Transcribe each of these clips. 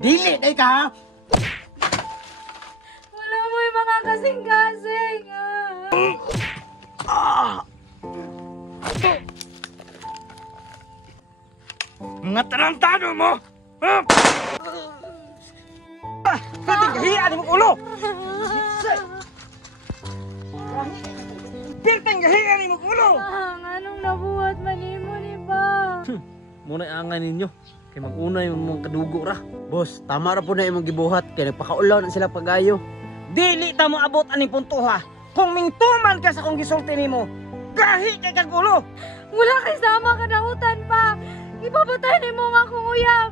Dili, day ka ha? Wala mo yung mga kasing-kasing. Mga tarantado mo! Piting gahiyan mo ulo! Piting gahiyan mo ulo! Anong nabuhat manimo ni ba? Muna angan ninyo. Kaya mag-una yung mga kadugo ra. Boss, tama ra po na imong gibuhat kay nagpakaulaw na sila pagayo. Dili ta mo abot aning punto ha. Kung mingtuman ka sa kong gisulti nimo, gahi kay kag ulo. Wala kay sama kadahutan pa. Ipapatay ni mo nga akong uyab.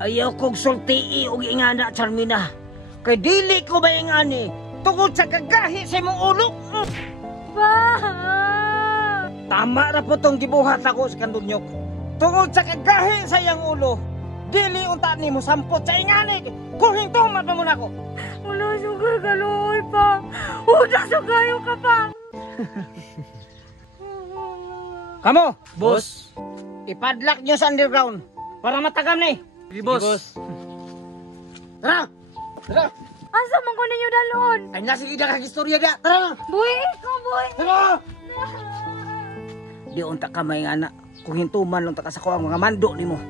Ayaw kong sultii og ingana, Charmina. Kay dili ko ba ingani tungod sa kagahi sa imong ulo. Ba! Tama ra po tong gibuhat ako sa kandunyok. Tungod sa kagahi sa iyang ulo, dili unta nimo sampot sa ingani. Kung hintuman pa mo nako. Wala sugay kaluoy pa. Uda sugayo ka pa. Kamo, Boss. ipadlock nyo sa underground para matagam ni. Sige, boss. Tara! Tara! Asa man ko ninyo dalon? Ay nasige da kag istorya da. Tara! Buhi ko, buhi. Tara! Di unta ka may anak. Kung hintuman unta ka sa ko ang mga mando nimo.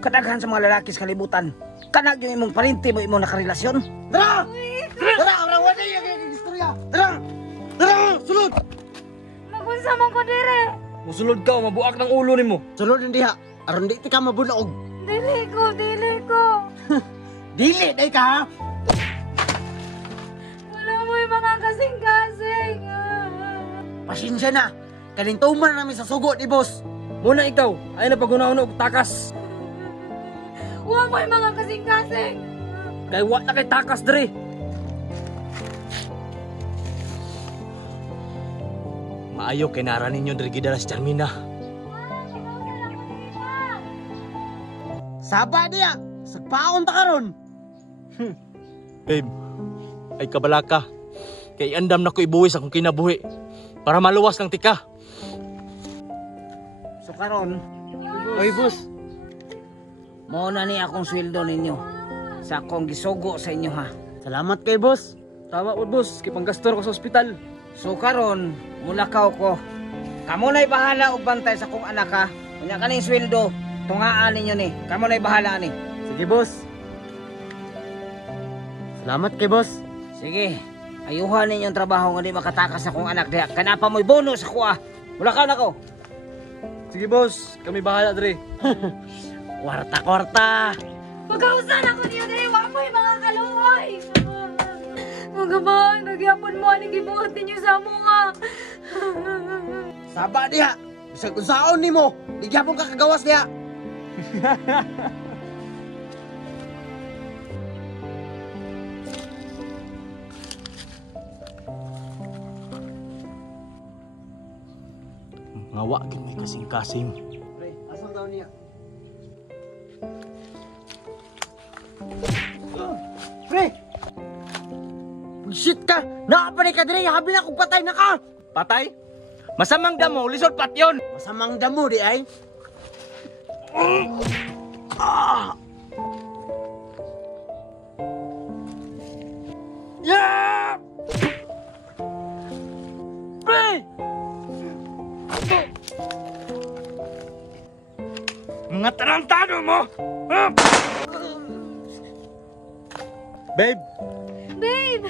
Kadaghan sa mga lalaki sa kalibutan. Kanag yung imong parinti mo imong nakarelasyon. Tara! Tara! Ang wala yung istorya. Tara! Tara! Sulod! Magunsa man ko dire. Musulod ka o mabuak ng ulo nimo. Sulod hindi ha. Aron di ti ka mabunog. Dili ko, dili ko. Dili, day ka ha? Wala mo yung mga kasing-kasing. Pasensya na. Kaning tuman namin sa sugo ni boss. Muna ikaw, ay na pagunahon og takas. Wala mo yung mga kasing-kasing. Kay wa na kay takas dre. Maayo kay nara ninyo diri gidala si Charmina. Saba diya. Sagpaon ta karon. Babe, ay kabalaka. Kay andam na ko ibuwis akong kinabuhi para maluwas ng tika. So karon, Oy, boss. mao na ni akong sweldo ninyo sa akong gisugo sa inyo ha. Salamat kay boss. Tama po, boss. Kay panggastor ko sa ospital. So karon, mulakaw ko. Kamo na'y bahala og bantay sa kong anak ha. Unya kaning sweldo, tungaan ninyo ni. Kamo na'y bahala ni. Sige boss. Salamat kay boss. Sige, ayuhan ninyo ang trabaho nga di makatakas sa kong anak diha. Kanapa mo'y bonus ako ah. Mulakaw na ko. Sige, boss. Kami bahala dre. Kwarta-kwarta. Magkausan ako niyo dire. Wala mo yung mga kaluoy. Mga ba, nagyapon mo aning gibuhat ninyo sa mga. Saba diha. Bisag unsaon nimo. Di gyapon ka kagawas diha. Ngawa gid may kasing-kasing. Pre, asam daw niya? Pre! Shit ka! Nakapanay ka dire! Habi na kung patay na ka! Patay? Masamang damo, lisod pat yun. Masamang damo di ay. Yeah! Pre! Mga tarantado mo! Babe, Babe!